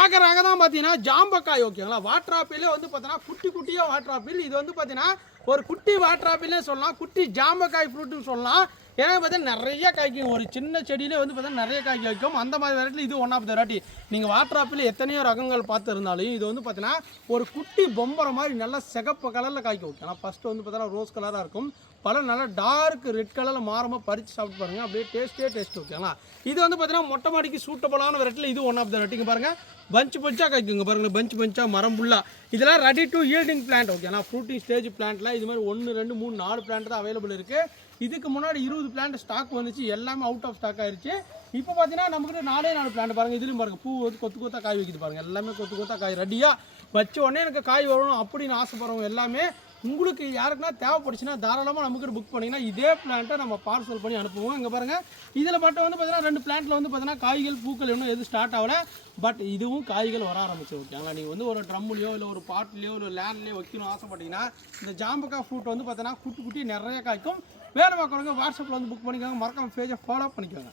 பார்க்குறாங்க தான் பார்த்தீங்கன்னா ஜாம்பக்காய் ஓகேங்களா. வாட்டர் ஆப்பிளே வந்து பார்த்தீங்கன்னா குட்டி குட்டியாக வாட்டர் ஆப்பிள். இது வந்து பார்த்தீங்கன்னா ஒரு குட்டி வாட்டர் ஆப்பிள்னே சொல்லலாம், குட்டி ஜாம்பக்காய் ஃப்ரூட்டுன்னு சொல்லலாம். ஏன்னா பார்த்தீங்கன்னா நிறைய காய்க்கும். ஒரு சின்ன செடியிலே வந்து பார்த்தீங்கன்னா நிறைய காய் காய்க்கும். அந்த மாதிரி வெரைட்டி இது ஒன் ஆஃப் த வெரைட்டி. நீங்கள் வாட்டர் ஆப்பிள் எத்தனையோ ரகங்கள் பார்த்து இருந்தாலும் இது வந்து பார்த்தீங்கன்னா ஒரு குட்டி பொம்பரை மாதிரி நல்லா சிகப்பு கலரில் காய்க்கும் ஓகேங்களா. ஃபஸ்ட்டு வந்து பார்த்தீங்கன்னா ரோஸ் கலராக இருக்கும், பழம் நல்லா டார்க் ரெட் கலரில் மாறமாக பறித்து சாப்பிட்டு பாருங்கள், அப்படியே டேஸ்ட் ஓகேங்களா. இது வந்து பார்த்தீங்கன்னா மொட்டை மாடிக்கு சூட்டபுளான வெரைட்டியில் இது ஒன் ஆஃப் த வெரைட்டிங்க பாருங்கள். பஞ்சாக காய்க்குங்க பாருங்கள், பஞ்சாக மரம் ஃபுல்லாக. இதெல்லாம் ரெடி டு ஈல்டிங் பிளான்ட் ஓகேங்களா. ஃப்ரூட்டிங் ஸ்டேஜ் பிளான்ட்டில் இது மாதிரி 1 2 3 4 பிளான்ட் தான் அவைலபிள் இருக்குது. இதுக்கு முன்னாடி 20 பிளான்ட் ஸ்டாக் வந்துச்சு, எல்லாமே அவுட் ஆஃப் ஸ்டாக் ஆயிடுச்சு. இப்போ பார்த்தீங்கன்னா நமக்கு 4 பிளான்ட் பாருங்கள். இதுலையும் பாருங்கள் பூ வந்து கொத்து கொத்தாக காய் வைக்கிது பாருங்கள். எல்லாமே கொத்து கொத்தாக காய் ரெடியாக வச்ச உடனே எனக்கு காய் வரணும் அப்படின்னு ஆசைப்படுறவங்க எல்லாமே உங்களுக்கு யாருக்குன்னா தேவைப்படுச்சுன்னா தாராளமாக நமக்கு புக் பண்ணிங்கன்னா இதே பிளான்ட்டை நம்ம பார்சல் பண்ணி அனுப்புவோம். இங்கே பாருங்கள், இதில் மட்டும் வந்து பார்த்தீங்கன்னா 2 பிளான்ட்டில் வந்து பார்த்தீங்கன்னா காய்கள் பூக்கள் இன்னும் எதுவும் ஸ்டார்ட் ஆகலை, பட் இதுவும் காய்கள் வர ஆரம்பிச்சு ஓகேங்களா. நீங்கள் வந்து ஒரு ட்ரம்முலையோ இல்லை ஒரு பாட்டிலையோ இல்லை லேண்ட்லேயோ வைக்கணும் ஆசைப்பட்டீங்கன்னா இந்த ஜாம்பக்காய் ஃப்ரூட் வந்து பார்த்தீங்கன்னா குட்டி குட்டி நிறைய காய்க்கும். வேறு பார்க்குறவங்க வாட்ஸ்அப்பில் வந்து புக் பண்ணிக்கோங்க. மறக்காம பேஜை ஃபாலோ பண்ணிக்கோங்க.